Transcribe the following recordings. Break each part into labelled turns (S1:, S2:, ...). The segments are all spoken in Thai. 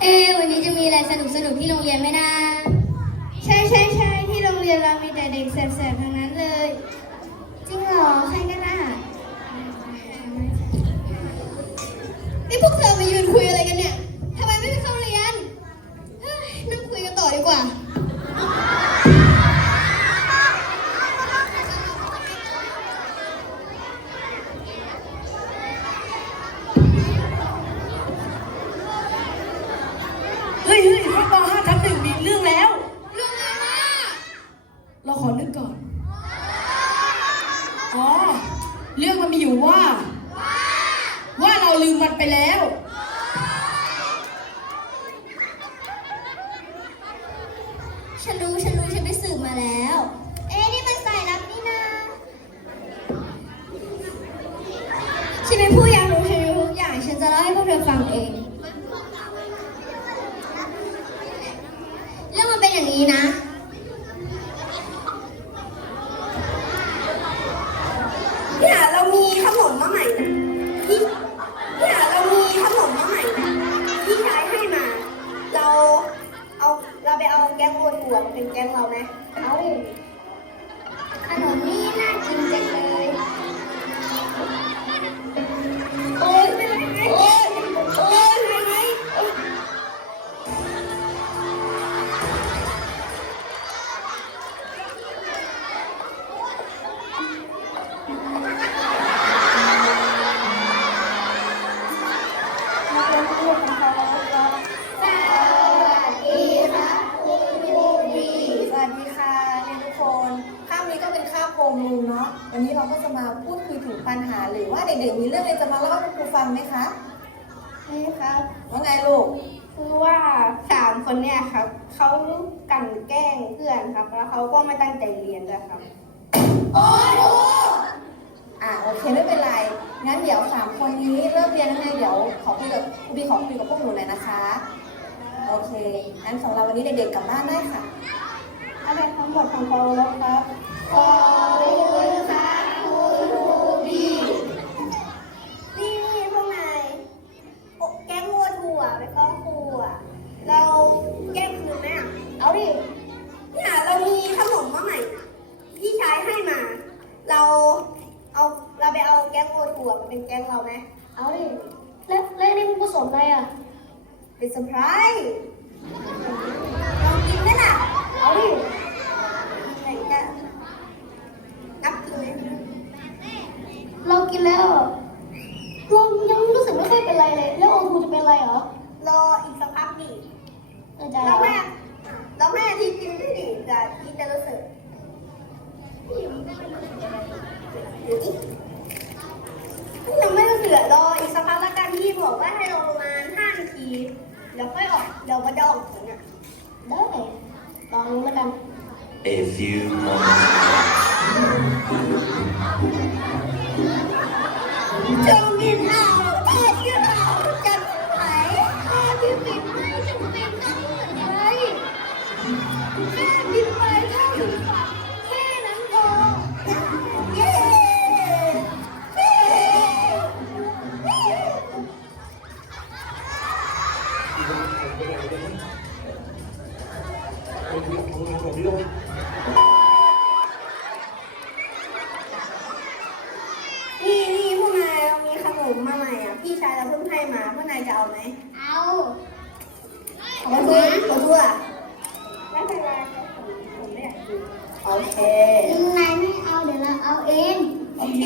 S1: เอ๊ะวันนี้จะมีอะไรสนุกสนุกๆที่โรงเรียนไหมนะ ใช่ใช่ใช่ที่โรงเรียนเรามีแต่เด็กแสบๆทั้งนั้นเลย จริงเหรอ ใครกันน่ะนี่พวกเธอมายืนคุยอะไรกันเนี่ยทำไมไม่ไปเข้าเรียนเฮ้ยนั่งคุยกันต่อดีกว่า
S2: เฮ้ยเฮ้ยข้อปห้าทับหนึ่งมีเรื่องแล้ว
S1: เรื่องอะไรวะ
S2: เราขอนึกก่อน อ๋อ เรื่องมันมีอยู่ว่า ว่าเราลืมมันไปแล้ว
S1: ฉันรู้ฉันรู้ฉันไปสืบมาแล้ว เอ๊ะนี่มันสายลับนี่นาฉันเป็นผู้อยากรู้ฉันรู้ทุกอย่างฉันจะเล่าให้พวกเธอฟังเอง จะ
S3: มาพูดคุยถึงปัญหา หรือว่าเด็กๆมีเรื่องอะไรจะมาเล่าให้ครูฟังไหมคะ
S1: นี่ครับ
S3: ว่าไงลูก
S1: คือว่าสามคนเนี่ยครับเขากลันแกล้งเพื่อนครับ แล้วเขาก็ไม่ตั้งใจเรียนด้วยครับ
S3: อ่าโอเคไม่เป็นไร งั้นเดี๋ยวสามคนนี้เริ่มเรียนแล้วไงเดี๋ยวขอคุยกับครูบีขอคุยกับพวกหนูหน่อยนะคะ โอเค งั้นของเราวันนี้เด็กๆกลับบ้านได้ค่ะ
S1: อะไรทั้งหมดของเราแล้วครับขอบคุณครับคุณ
S4: ก๊งโอทัวร์มาเป็นแก๊งเราไหม
S1: เอาดิแล้วแล้วนี่มันผสมอะไรอะ
S4: เป็นเซอร์ไพรส์ลองกินไหมล่ะ
S1: เอาดิ
S4: ไหนจะนับกินไหม
S1: เรากินแล้วเรายังรู้สึกไม่ค่อยเป็นไรเลย แล้วโอทูจะเป็นไรเหรอ
S4: รออีกสักพักดิ
S1: เออใจ
S4: เรา
S1: เรา
S4: แม่เราแม่ที่กินด้วยดิกับที่จะรู้สึก ยังไม่รู้สึกอะรออีกสักพักละกันที่บอกว่าให้เราประมาณห้านาทีเดี๋ยวค่อยออกเดี๋ยวมันจะออกผลอะ
S1: ได้ลองดูแล้วกัน
S5: A few moments
S4: จงกินเอาเทศที่เราจะไหน
S1: พี่ปิดไม่จำเป็นต้องเหมือนไร
S4: แค่กิ โอเค
S1: นายไม่เอาเดี๋ยวเราเอาเอง
S4: โอเค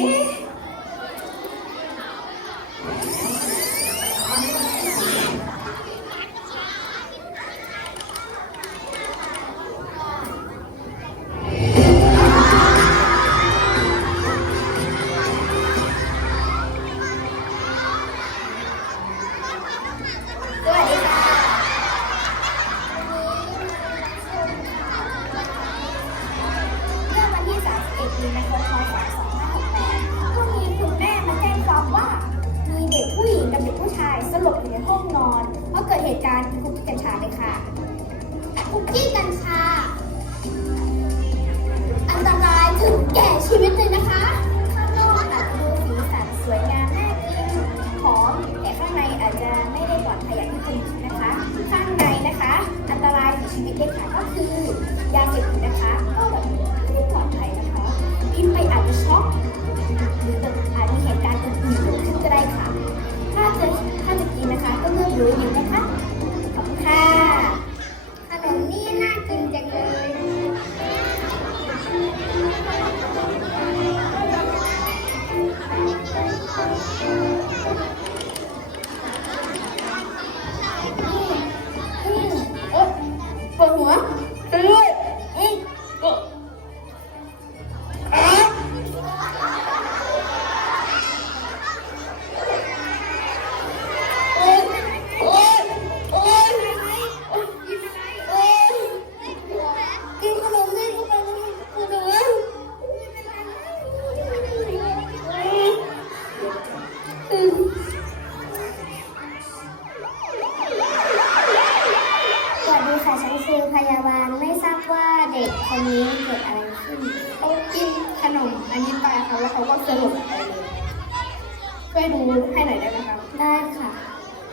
S4: ค่ะคุกกี้กัญชา
S1: อันตรายถึงแก่ชีวิตเลยนะคะ
S4: ข้างนอกอาจดูสีสันสวยงามน่ากินหอมแต่ข้างในอาจจะไม่ได้ปลอดภัยอย่างที่คุณคิดนะคะถ้าชีวิตเลยค่ะก็คือยาเสพติดนะคะ ก็แบบไม่ได้ปลอดภัยนะคะกินไปอาจจะช็อกหรือแบ
S1: พยาบาลไม่ทราบว่าเด็กคนนี้เกิดอะไรขึ้น
S2: เขากินขนมอันนี้ไปค่ะแล้วเขาก็สลบไปเลยช่วยดูให้หน่อยได้ไหมคะ
S1: ได้ค่ะ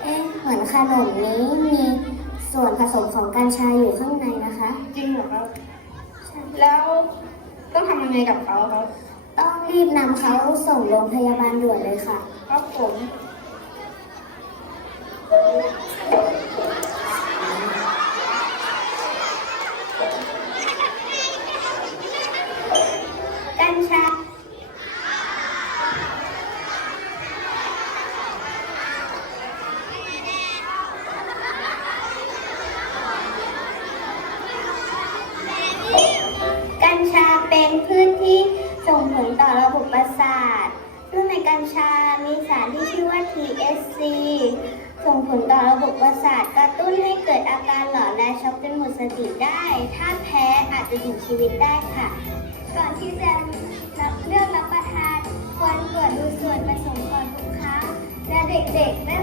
S1: เอ๊ะเหมือนขนมนี้มีส่วนผสมของกัญชาอยู่ข้างในนะคะ
S2: จริงเหรอครับแล้วต้องทำยังไงกับเขาครับ
S1: ต้องรีบนำเขาส่งโรงพยาบาลด่วนเลยค่ะ
S2: ครับผม
S1: กัญชา มีสารที่ชื่อว่า THC ส่งผลต่อระบบประสาทกระตุ้นให้เกิดอาการหลอนและช็อกจนหมดสติได้ ถ้าแพ้อาจจะถึงชีวิตได้ค่ะ ก่อนที่จะรับเลือกรับประทาน ควรตรวจดูส่วนผสมก่อนทุกครั้งและเด็กๆไม่